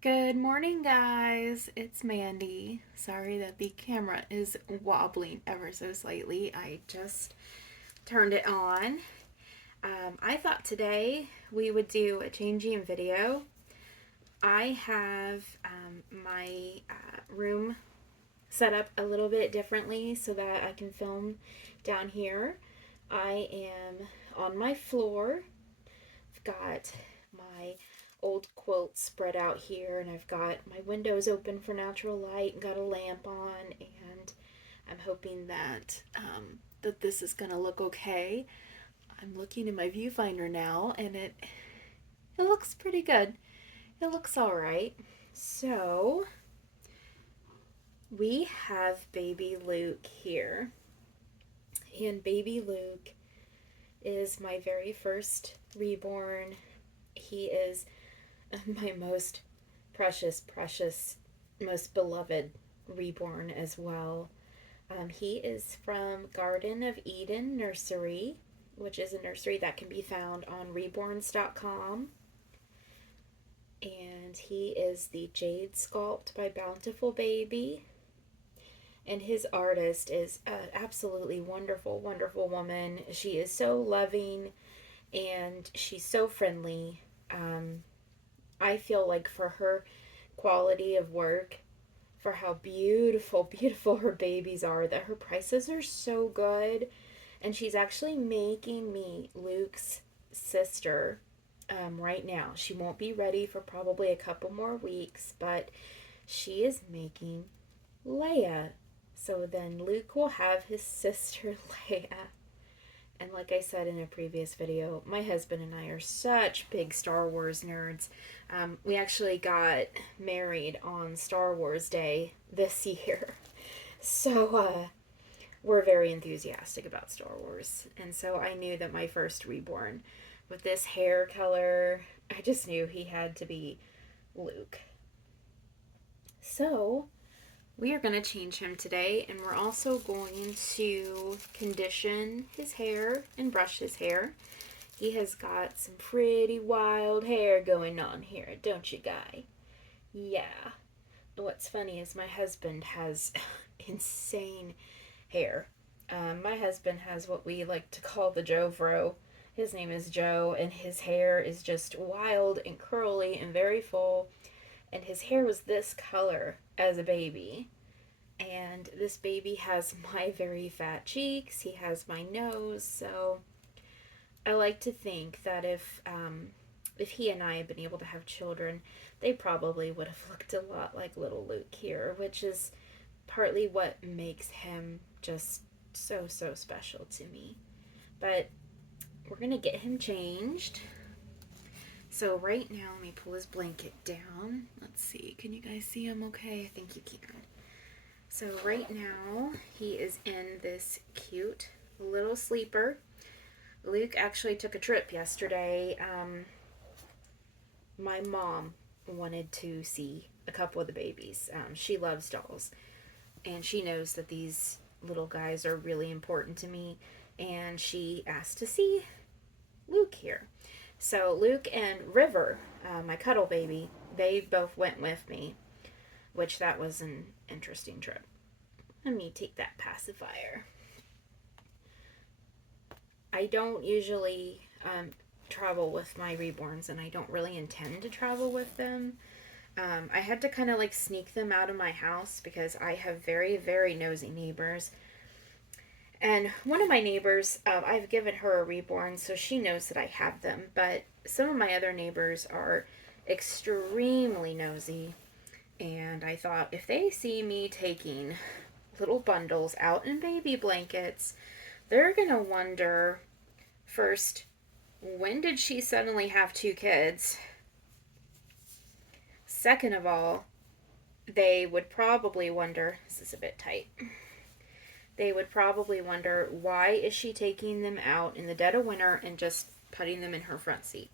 Good morning, guys. It's Mandy. Sorry that the camera is wobbling ever so slightly. I just turned it on. I thought today we would do a changing video. I have my room set up a little bit differently so that I can film down here. I am on my floor. I've got my old quilt spread out here, and I've got my windows open for natural light and got a lamp on, and I'm hoping that this is gonna look okay. I'm looking in my viewfinder now, and it looks pretty good. It looks all right. So we have baby Luke here, and baby Luke is my very first reborn. He is my most precious, most beloved reborn as well. He is from Garden of Eden Nursery, which is a nursery that can be found on Reborns.com. And he is the Jade Sculpt by Bountiful Baby. And his artist is an absolutely wonderful woman. She is so loving and she's so friendly. I feel like for her quality of work, for how beautiful her babies are, that her prices are so good. And she's actually making me Luke's sister right now. She won't be ready for probably a couple more weeks, but she is making Leia. So then Luke will have his sister Leia. And like I said in a previous video, my husband and I are such big Star Wars nerds. We actually got married on Star Wars Day this year. So we're very enthusiastic about Star Wars. And so I knew that my first reborn with this hair color, I just knew he had to be Luke. So we are going to change him today, and we're also going to condition his hair and brush his hair. He has got some pretty wild hair going on here, don't you, Guy? Yeah. What's funny is my husband has insane hair. My husband has what we like to call the Joe Vro. His name is Joe, and his hair is just wild and curly and very full. And his hair was this color as a baby. And this baby has my very fat cheeks. He has my nose. So I like to think that if he and I had been able to have children, they probably would have looked a lot like little Luke here, which is partly what makes him just so special to me. But we're gonna get him changed. So right now, let me pull his blanket down. Let's see, can you guys see him okay? I think you can. So right now, he is in this cute little sleeper. Luke actually took a trip yesterday. My mom wanted to see a couple of the babies. She loves dolls, and she knows that these little guys are really important to me, and she asked to see Luke here. So Luke and River, my cuddle baby, they both went with me, which that was an interesting trip. Let me take that pacifier. I don't usually travel with my reborns, and I don't really intend to travel with them. I had to kind of like sneak them out of my house because I have very nosy neighbors. And one of my neighbors, I've given her a reborn, so she knows that I have them. But some of my other neighbors are extremely nosy. And I thought if they see me taking little bundles out in baby blankets, they're going to wonder first, when did she suddenly have two kids? Second of all, they would probably wonder, this is a bit tight. They would probably wonder, why is she taking them out in the dead of winter and just putting them in her front seat?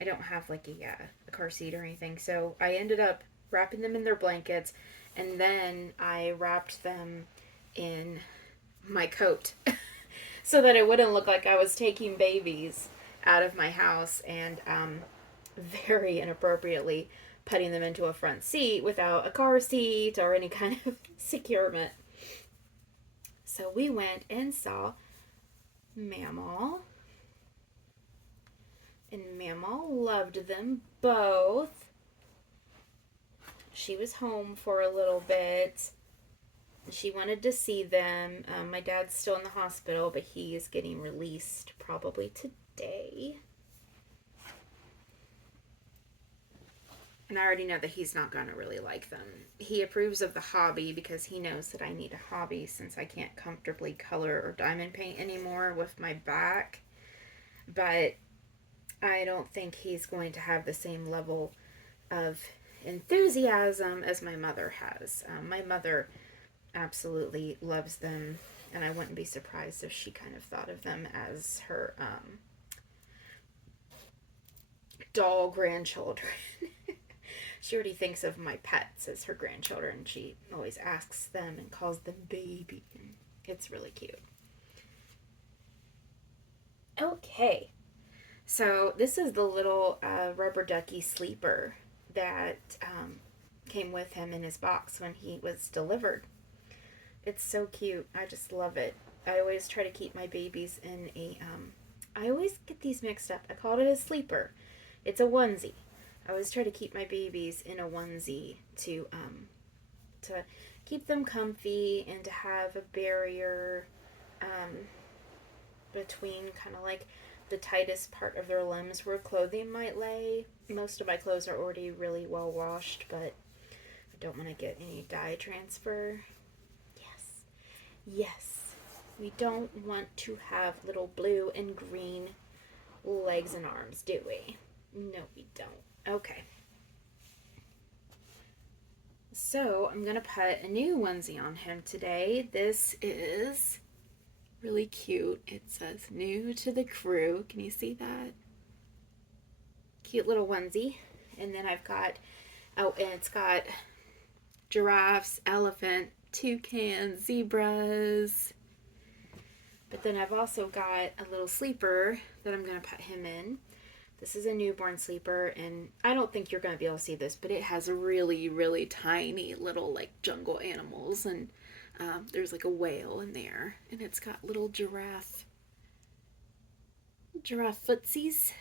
I don't have like a car seat or anything, so I ended up wrapping them in their blankets, and then I wrapped them in my coat so that it wouldn't look like I was taking babies out of my house. And very inappropriately putting them into a front seat without a car seat or any kind of securement. So we went and saw Mamaw, and Mamaw loved them both. She was home for a little bit. She wanted to see them. My dad's still in the hospital, but he is getting released probably today. And I already know that he's not going to really like them. He approves of the hobby because he knows that I need a hobby since I can't comfortably color or diamond paint anymore with my back. But I don't think he's going to have the same level of enthusiasm as my mother has. My mother absolutely loves them, and I wouldn't be surprised if she kind of thought of them as her doll grandchildren. She already thinks of my pets as her grandchildren. She always asks them and calls them baby. It's really cute. Okay, so this is the little rubber ducky sleeper that came with him in his box when he was delivered. It's so cute. I just love it. I always try to keep my babies in a I always get these mixed up. I called it a sleeper. It's a onesie. I always try to keep my babies in a onesie to keep them comfy and to have a barrier between kind of like the tightest part of their limbs where clothing might lay. Most of my clothes are already really well washed, but I don't want to get any dye transfer. Yes, we don't want to have little blue and green legs and arms, do we? No, we don't. Okay. So I'm going to put a new onesie on him today. This is really cute. It says new to the crew. Can you see that? Cute little onesie. And then I've got, oh, and it's got giraffes, elephant, toucans, zebras. But then I've also got a little sleeper that I'm going to put him in. This is a newborn sleeper, and I don't think you're going to be able to see this, but it has really, really tiny little like jungle animals, and there's like a whale in there, and it's got little giraffe footsies.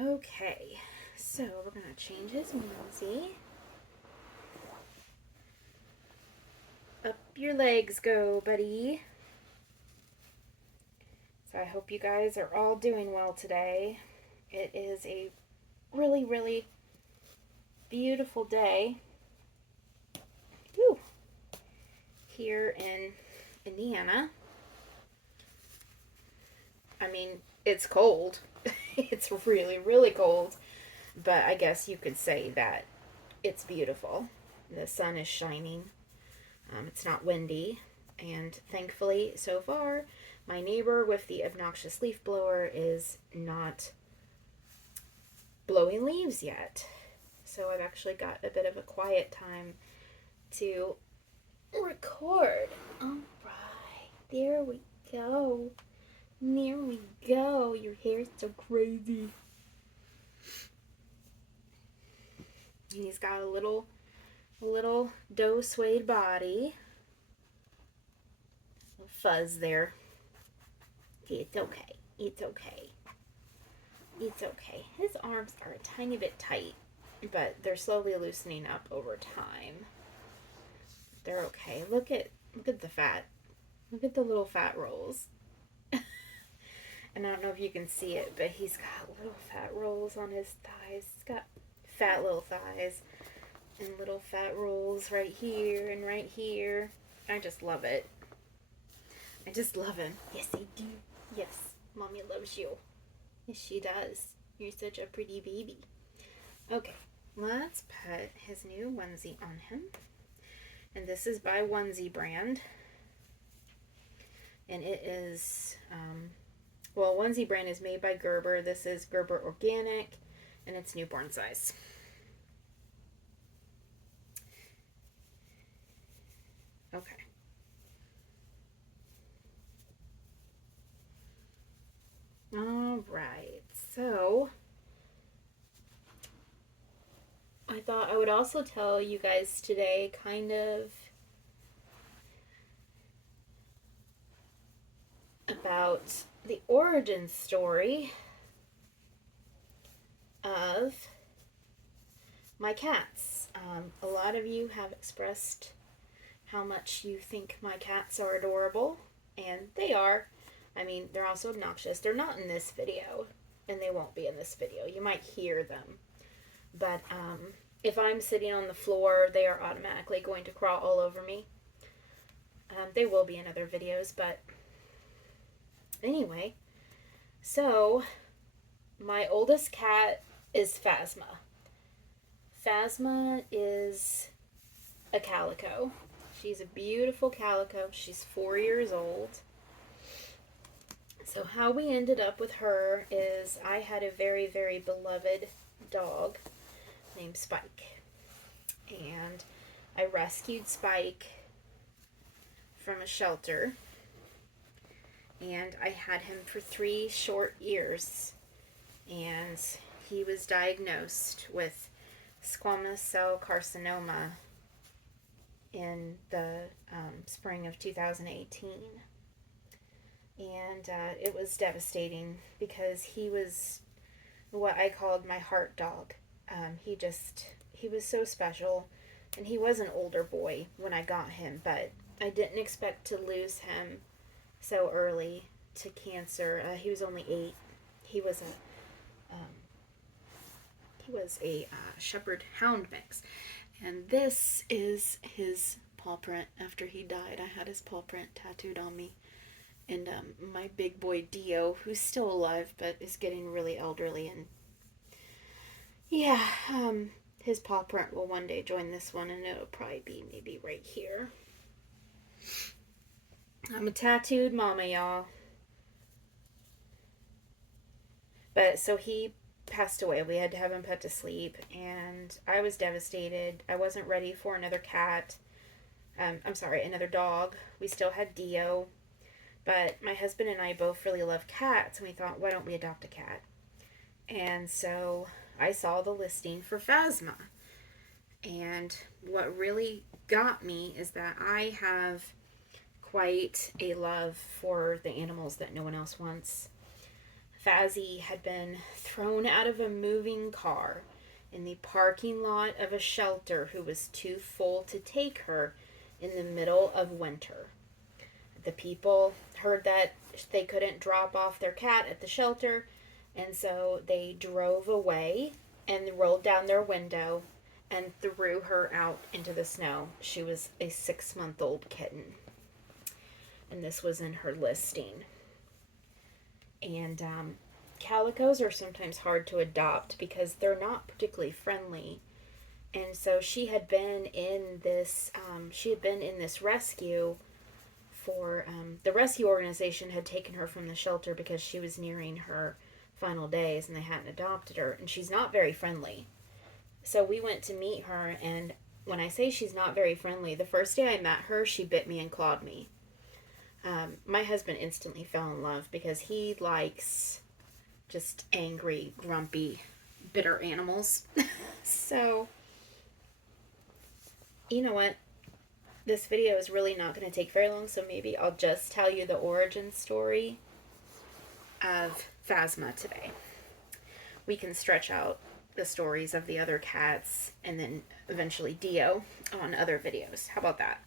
Okay, so we're going to change his onesie. Up your legs go, buddy. So I hope you guys are all doing well today. It is a really, really beautiful day. Woo. Here in Indiana. I mean, it's cold. It's really, really cold. But I guess you could say that it's beautiful. The sun is shining. It's not windy. And thankfully, so far, my neighbor with the obnoxious leaf blower is not blowing leaves yet. So I've actually got a bit of a quiet time to record. All right, there we go. There we go. Your hair's so crazy. He's got a little doe suede body. Fuzz there. It's okay. It's okay. It's okay. His arms are a tiny bit tight, but they're slowly loosening up over time. They're okay. Look at the fat. Look at the little fat rolls. And I don't know if you can see it, but he's got little fat rolls on his thighs. He's got fat little thighs and little fat rolls right here and right here. I just love it. I just love him. Yes, I do. Yes, Mommy loves you. Yes, she does. You're such a pretty baby. Okay, let's put his new onesie on him. And this is by Onesie brand. And it is, Onesie brand is made by Gerber. This is Gerber Organic, and it's newborn size. Okay. All right, so I thought I would also tell you guys today kind of about the origin story of my cats. A lot of you have expressed how much you think my cats are adorable, and they are. I mean, they're also obnoxious. They're not in this video, and they won't be in this video. You might hear them. But if I'm sitting on the floor, they are automatically going to crawl all over me. They will be in other videos, but anyway. So, my oldest cat is Phasma. Phasma is a calico. She's a beautiful calico. She's 4 years old. So how we ended up with her is I had a very, very beloved dog named Spike. And I rescued Spike from a shelter. And I had him for 3 short years. And he was diagnosed with squamous cell carcinoma in the spring of 2018. And it was devastating because he was what I called my heart dog. He was so special, and he was an older boy when I got him, but I didn't expect to lose him so early to cancer. He was only 8. He was a shepherd hound mix, and this is his paw print after he died. I had his paw print tattooed on me. And my big boy Dio, who's still alive but is getting really elderly, and yeah, his paw print will one day join this one, and it'll probably be maybe right here. I'm a tattooed mama, y'all. But so he passed away. We had to have him put to sleep, and I was devastated. I wasn't ready for another cat. Another dog. We still had Dio. But my husband and I both really love cats, and we thought, why don't we adopt a cat? And so I saw the listing for Phasma. And what really got me is that I have quite a love for the animals that no one else wants. Fazzy had been thrown out of a moving car in the parking lot of a shelter who was too full to take her in the middle of winter. The people heard that they couldn't drop off their cat at the shelter, and so they drove away and rolled down their window and threw her out into the snow. She was a 6-month-old kitten, and this was in her listing. And calicos are sometimes hard to adopt because they're not particularly friendly. And so she had been in this rescue for the rescue organization had taken her from the shelter because she was nearing her final days and they hadn't adopted her, and she's not very friendly. So we went to meet her, and when I say she's not very friendly, the first day I met her, she bit me and clawed me. My husband instantly fell in love because he likes just angry, grumpy, bitter animals. So, you know what? This video is really not going to take very long, so maybe I'll just tell you the origin story of Phasma today. We can stretch out the stories of the other cats and then eventually Dio on other videos. How about that?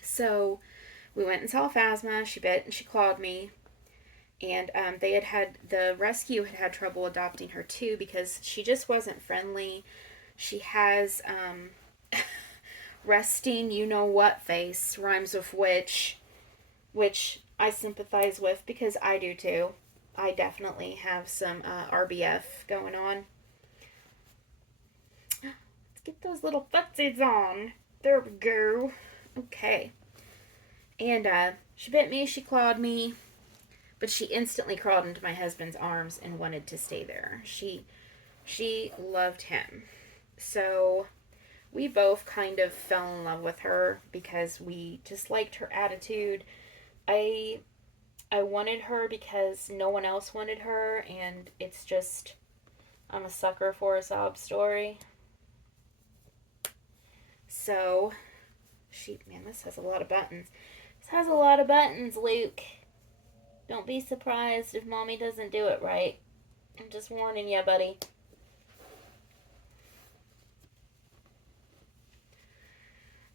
So we went and saw Phasma. She bit and she clawed me. And the rescue had trouble adopting her too because she just wasn't friendly. She has resting you-know-what face, rhymes with which I sympathize with because I do too. I definitely have some RBF going on. Let's get those little footsies on. There we go. Okay. And she bit me, she clawed me, but she instantly crawled into my husband's arms and wanted to stay there. She loved him. So we both kind of fell in love with her because we just liked her attitude. I wanted her because no one else wanted her, and it's just, I'm a sucker for a sob story. So, man, this has a lot of buttons. This has a lot of buttons, Luke. Don't be surprised if Mommy doesn't do it right. I'm just warning you, buddy.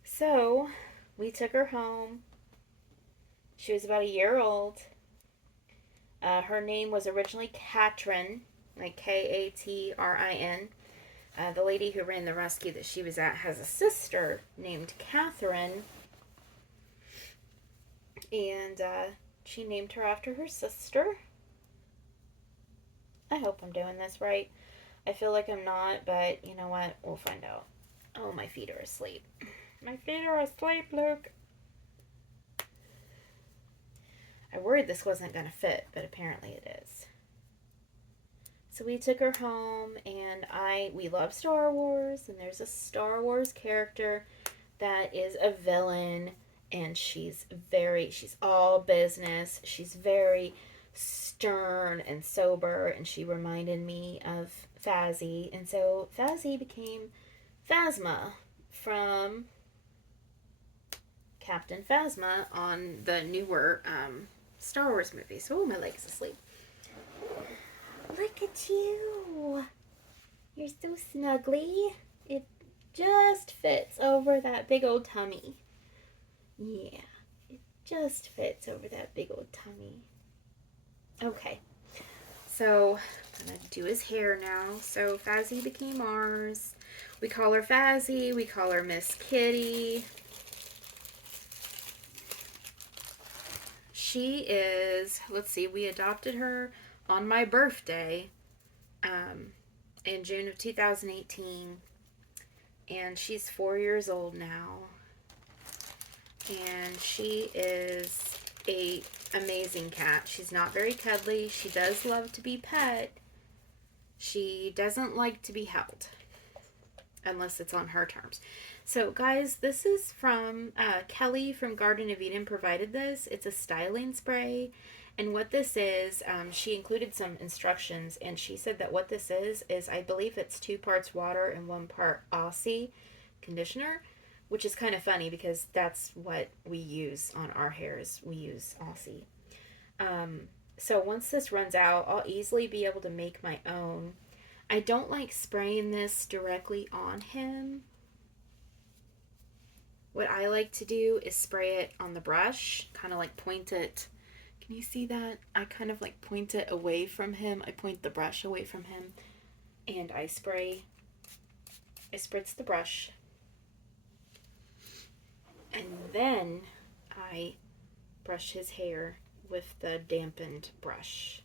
So, we took her home. She was about a year old. Her name was originally Katrin, like Katrin. The lady who ran the rescue that she was at has a sister named Catherine, and she named her after her sister. I hope I'm doing this right. I feel like I'm not, but you know what? We'll find out. Oh, my feet are asleep. My feet are asleep, Luke. I worried this wasn't going to fit, but apparently it is. So we took her home, and we love Star Wars, and there's a Star Wars character that is a villain, and she's all business. She's very stern and sober, and she reminded me of Phasma, and so Phasma became Phasma from Captain Phasma on the newer Star Wars movies. Oh, my leg is asleep. Look at you. You're so snuggly. It just fits over that big old tummy. Yeah, it just fits over that big old tummy. Okay, so I'm going to do his hair now. So Phasma became ours. We call her Phasma. We call her Miss Kitty. She is, let's see, we adopted her on my birthday in June of 2018. And she's 4 years old now. And she is a amazing cat. She's not very cuddly. She does love to be pet. She doesn't like to be held unless it's on her terms. So guys, this is from Kelly from Garden of Eden provided this. It's a styling spray. And what this is, she included some instructions, and she said that what this is I believe it's 2 parts water and 1 part Aussie conditioner, which is kind of funny because that's what we use on our hairs. We use Aussie. So once this runs out, I'll easily be able to make my own. I don't like spraying this directly on him. What I like to do is spray it on the brush, kind of like point it. Can you see that? I kind of like point it away from him. I point the brush away from him, and I spritz the brush, and then I brush his hair with the dampened brush.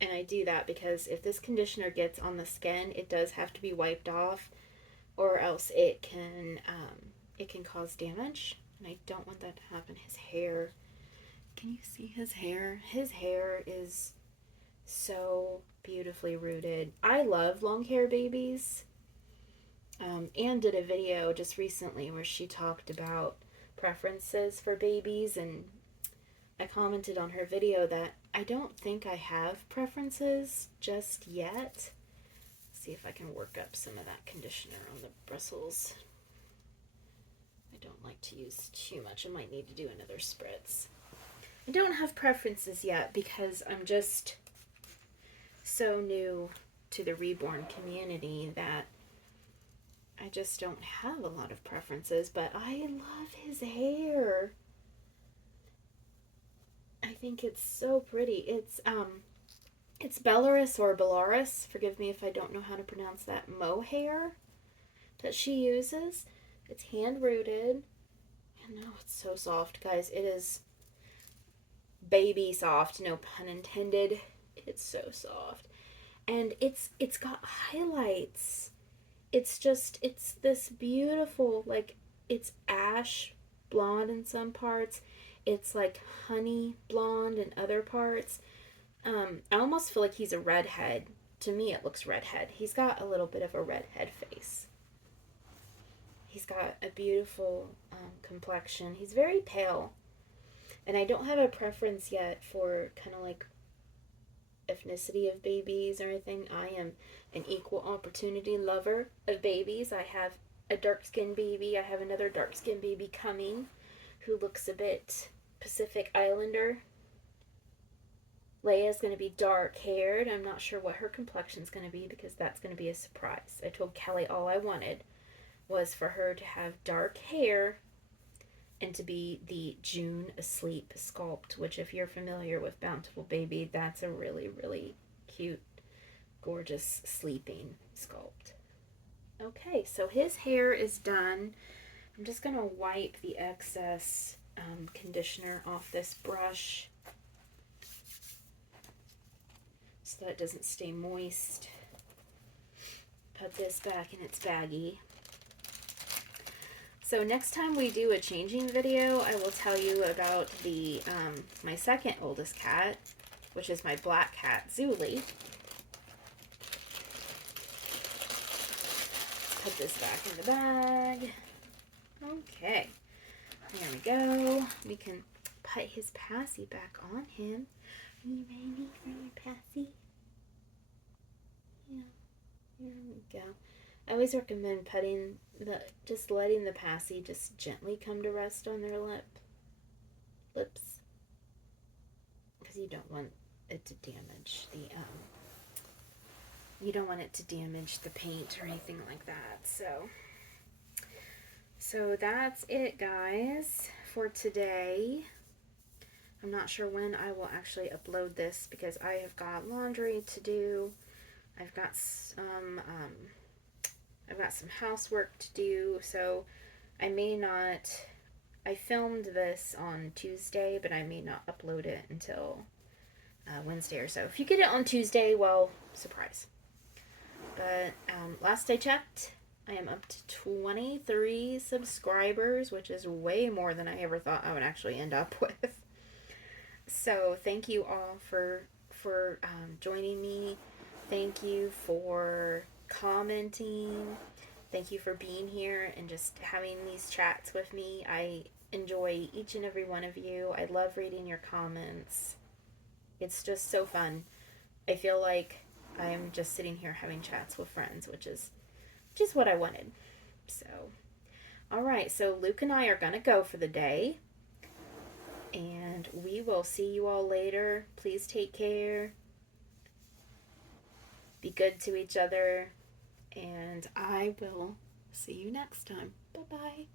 And I do that because if this conditioner gets on the skin, it does have to be wiped off, or else it can cause damage. And I don't want that to happen. His hair, can you see his hair? His hair is so beautifully rooted. I love long hair babies. Anne did a video just recently where she talked about preferences for babies, and I commented on her video that I don't think I have preferences just yet. Let's see if I can work up some of that conditioner on the bristles. I don't like to use too much. I might need to do another spritz. I don't have preferences yet because I'm just so new to the Reborn community that I just don't have a lot of preferences, but I love his hair. I think it's so pretty. It's Belarus or Belarus. Forgive me if I don't know how to pronounce that. Mohair that she uses. It's hand rooted. And no, it's so soft, guys. It is baby soft, no pun intended. It's so soft. And it's got highlights. It's this beautiful, like, it's ash blonde in some parts. It's like honey blonde in other parts. I almost feel like he's a redhead. To me, it looks redhead. He's got a little bit of a redhead face. He's got a beautiful complexion. He's very pale. And I don't have a preference yet for kind of like ethnicity of babies or anything. I am an equal opportunity lover of babies. I have a dark-skinned baby. I have another dark-skinned baby coming who looks a bit Pacific Islander. Leia's going to be dark-haired. I'm not sure what her complexion's going to be because that's going to be a surprise. I told Kelly all I wanted was for her to have dark hair and to be the June Asleep sculpt, which if you're familiar with Bountiful Baby, that's a really, really cute, gorgeous sleeping sculpt. Okay, so his hair is done. I'm just going to wipe the excess conditioner off this brush so that it doesn't stay moist. Put this back in its baggie. So next time we do a changing video, I will tell you about the my second oldest cat, which is my black cat, Zuli. Put this back in the bag. Okay, there we go. We can put his passy back on him. Are you ready for your passy? Yeah, here we go. I always recommend just letting the passy just gently come to rest on their lips, because you don't want it to damage the paint or anything like that. So that's it, guys, for today. I'm not sure when I will actually upload this because I have got laundry to do. I've got some housework to do, so I filmed this on Tuesday, but I may not upload it until Wednesday or so. If you get it on Tuesday, well, surprise. But last I checked, I am up to 23 subscribers, which is way more than I ever thought I would actually end up with. So thank you all for joining me. Thank you for commenting. Thank you for being here and just having these chats with me. I enjoy each and every one of you. I love reading your comments. It's just so fun. I feel like I'm just sitting here having chats with friends, which is just what I wanted. So, all right. So Luke and I are going to go for the day. And we will see you all later. Please take care. Be good to each other. And I will see you next time. Bye-bye.